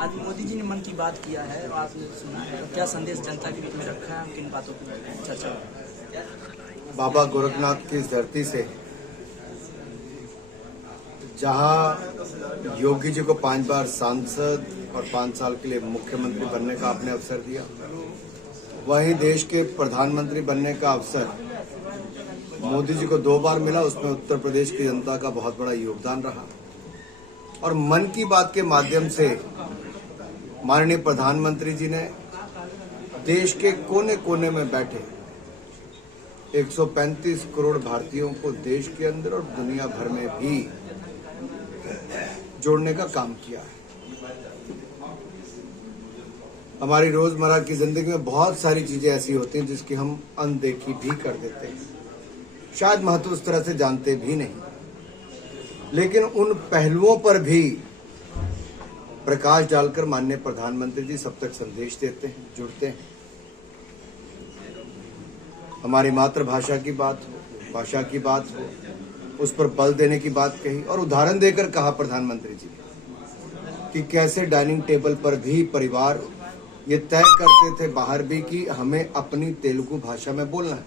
आज मोदी जी ने मन की बात किया है और आपने सुना है, क्या संदेश जनता के बीच में रखा है, किन बातों की चर्चा हुई? बाबा गोरखनाथ की इस धरती से जहां योगी जी को 5 बार सांसद और 5 साल के लिए मुख्यमंत्री बनने का आपने अवसर दिया, वहीं देश के प्रधानमंत्री बनने का अवसर मोदी जी को 2 बार मिला। उसमें उत्तर प्रदेश की जनता का बहुत बड़ा योगदान रहा और मन की बात के माध्यम से माननीय प्रधानमंत्री जी ने देश के कोने कोने में बैठे 135 करोड़ भारतीयों को देश के अंदर और दुनिया भर में भी जोड़ने का काम किया है। हमारी रोजमर्रा की जिंदगी में बहुत सारी चीजें ऐसी होती हैं जिसकी हम अनदेखी भी कर देते हैं, शायद महत्व उस तरह से जानते भी नहीं, लेकिन उन पहलुओं पर भी प्रकाश डालकर माननीय प्रधानमंत्री जी सब तक संदेश देते हैं, जुड़ते हैं। हमारी मातृभाषा की बात हो, भाषा की बात हो, उस पर बल देने की बात कही और उदाहरण देकर कहा प्रधानमंत्री जी कि कैसे डाइनिंग टेबल पर भी परिवार ये तय करते थे बाहर भी कि हमें अपनी तेलुगु भाषा में बोलना है।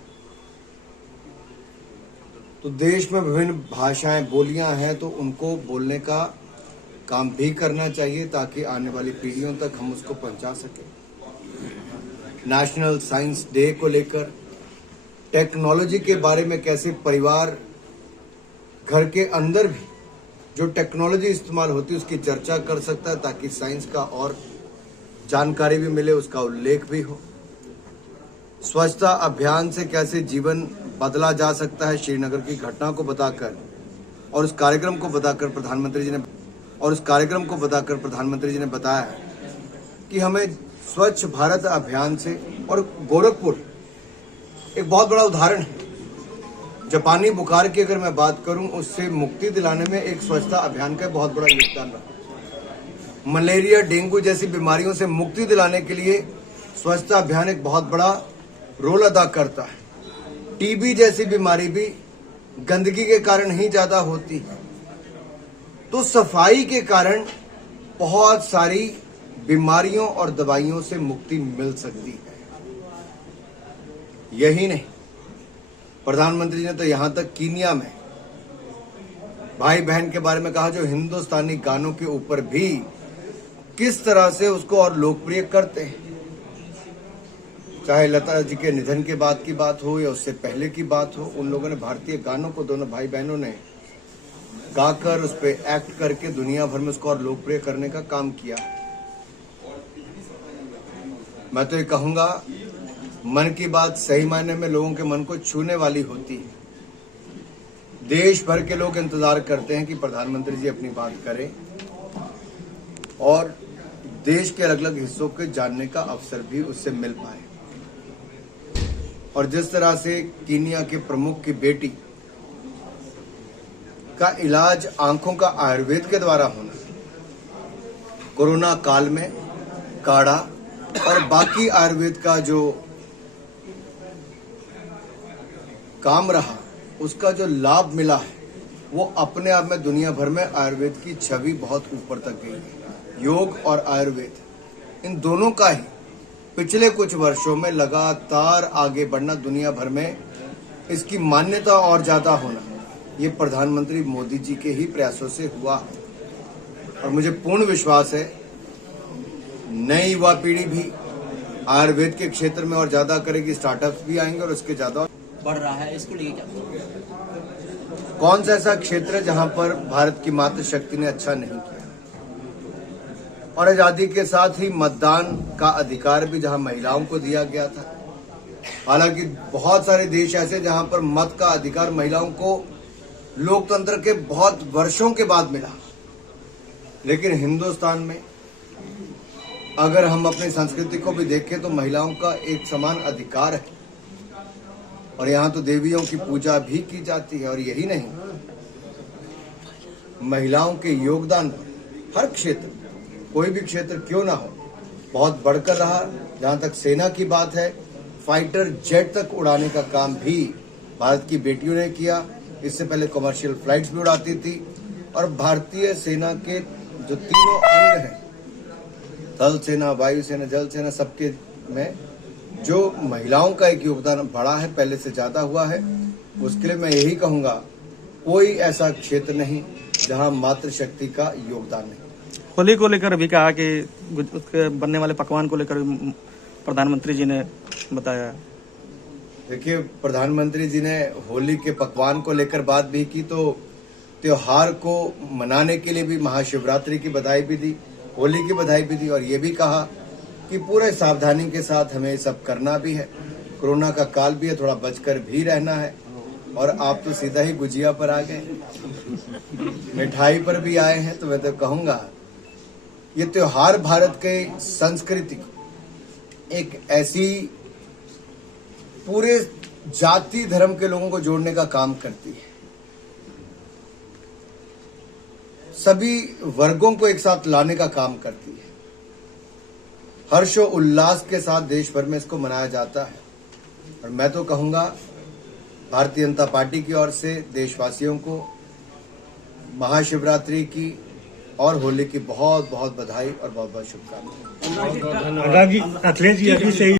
तो देश में विभिन्न भाषाएं बोलियां हैं तो उनको बोलने का काम भी करना चाहिए ताकि आने वाली पीढ़ियों तक हम उसको पहुंचा सकें। नेशनल साइंस डे को लेकर टेक्नोलॉजी के बारे में कैसे परिवार घर के अंदर भी जो टेक्नोलॉजी इस्तेमाल होती है उसकी चर्चा कर सकता है ताकि साइंस का और जानकारी भी मिले, उसका उल्लेख भी हो। स्वच्छता अभियान से कैसे जीवन बदला जा सकता है, श्रीनगर की घटना को बताकर और उस कार्यक्रम को बताकर प्रधानमंत्री जी ने बताया कि हमें स्वच्छ भारत अभियान से, और गोरखपुर एक बहुत बड़ा उदाहरण है। जापानी बुखार की अगर मैं बात करूं, उससे मुक्ति दिलाने में एक स्वच्छता अभियान का बहुत बड़ा योगदान रहा। मलेरिया, डेंगू जैसी बीमारियों से मुक्ति दिलाने के लिए स्वच्छता अभियान एक बहुत बड़ा रोल अदा करता है। टीबी जैसी बीमारी भी गंदगी के कारण ही ज्यादा होती है, तो सफाई के कारण बहुत सारी बीमारियों और दवाइयों से मुक्ति मिल सकती है। यही नहीं, प्रधानमंत्री ने तो यहां तक कीनिया में भाई बहन के बारे में कहा जो हिंदुस्तानी गानों के ऊपर भी किस तरह से उसको और लोकप्रिय करते हैं। चाहे लता जी के निधन के बाद की बात हो या उससे पहले की बात हो, उन लोगों ने भारतीय गानों को, दोनों भाई बहनों ने गाकर उस पर एक्ट करके दुनिया भर में उसको और लोकप्रिय करने का काम किया। मैं तो ये कहूंगा, मन की बात सही मायने में लोगों के मन को छूने वाली होती है। देश भर के लोग इंतजार करते हैं कि प्रधानमंत्री जी अपनी बात करें और देश के अलग अलग हिस्सों के जानने का अवसर भी उससे मिल पाए। और जिस तरह से कीनिया के प्रमुख की बेटी का इलाज आंखों का आयुर्वेद के द्वारा होना, कोरोना काल में काढ़ा और बाकी आयुर्वेद का जो काम रहा, उसका जो लाभ मिला है, वो अपने आप में दुनिया भर में आयुर्वेद की छवि बहुत ऊपर तक गई है। योग और आयुर्वेद इन दोनों का ही पिछले कुछ वर्षों में लगातार आगे बढ़ना, दुनिया भर में इसकी मान्यता और ज्यादा होना, ये प्रधानमंत्री मोदी जी के ही प्रयासों से हुआ है। और मुझे पूर्ण विश्वास है नई युवा पीढ़ी भी आयुर्वेद के क्षेत्र में और ज्यादा करेगी, स्टार्टअप्स भी आएंगे और उसके ज्यादा बढ़ रहा है। इसको लेके क्या, कौन सा ऐसा क्षेत्र है जहां पर भारत की मातृशक्ति ने अच्छा नहीं किया। और आजादी के साथ ही मतदान का अधिकार भी जहां महिलाओं को दिया गया था। हालांकि बहुत सारे देश ऐसे जहां पर मत का अधिकार महिलाओं को लोकतंत्र के बहुत वर्षों के बाद मिला, लेकिन हिंदुस्तान में अगर हम अपनी संस्कृति को भी देखें तो महिलाओं का एक समान अधिकार है और यहाँ तो देवियों की पूजा भी की जाती है। और यही नहीं, महिलाओं के योगदान पर हर क्षेत्र, कोई भी क्षेत्र क्यों ना हो, बहुत बढ़कर रहा। जहां तक सेना की बात है, फाइटर जेट तक उड़ाने का काम भी भारत की बेटियों ने किया। इससे पहले कमर्शियल फ्लाइट्स भी उड़ाती थी और भारतीय सेना के जो तीनों अंग हैं थल सेना, वायु सेना, जल सेना, सबके में जो महिलाओं का एक योगदान बढ़ा है, पहले से ज्यादा हुआ है। उसके लिए मैं यही कहूंगा, कोई ऐसा क्षेत्र नहीं जहां मातृशक्ति का योगदान नहीं। होली को लेकर भी कहा कि उसके बनने वाले पकवान को लेकर प्रधानमंत्री जी ने बताया। देखिए, प्रधानमंत्री जी ने होली के पकवान को लेकर बात भी की, तो त्योहार को मनाने के लिए भी महाशिवरात्रि की बधाई भी दी, होली की बधाई भी दी, और ये भी कहा कि पूरे सावधानी के साथ हमें सब करना भी है। कोरोना का काल भी है, थोड़ा बचकर भी रहना है। और आप तो सीधा ही गुजिया पर आ गए, मिठाई पर भी आए हैं, तो मैं तो कहूंगा ये त्योहार भारत के संस्कृति एक ऐसी पूरे जाति धर्म के लोगों को जोड़ने का काम करती है, सभी वर्गों को एक साथ लाने का काम करती है। हर्षो उल्लास के साथ देश भर में इसको मनाया जाता है। और मैं तो कहूंगा भारतीय जनता पार्टी की ओर से देशवासियों को महाशिवरात्रि की और होली की बहुत बहुत बधाई और बहुत बहुत शुभकामनाएं। अनुराग जी, अखिलेश जी अभी से ही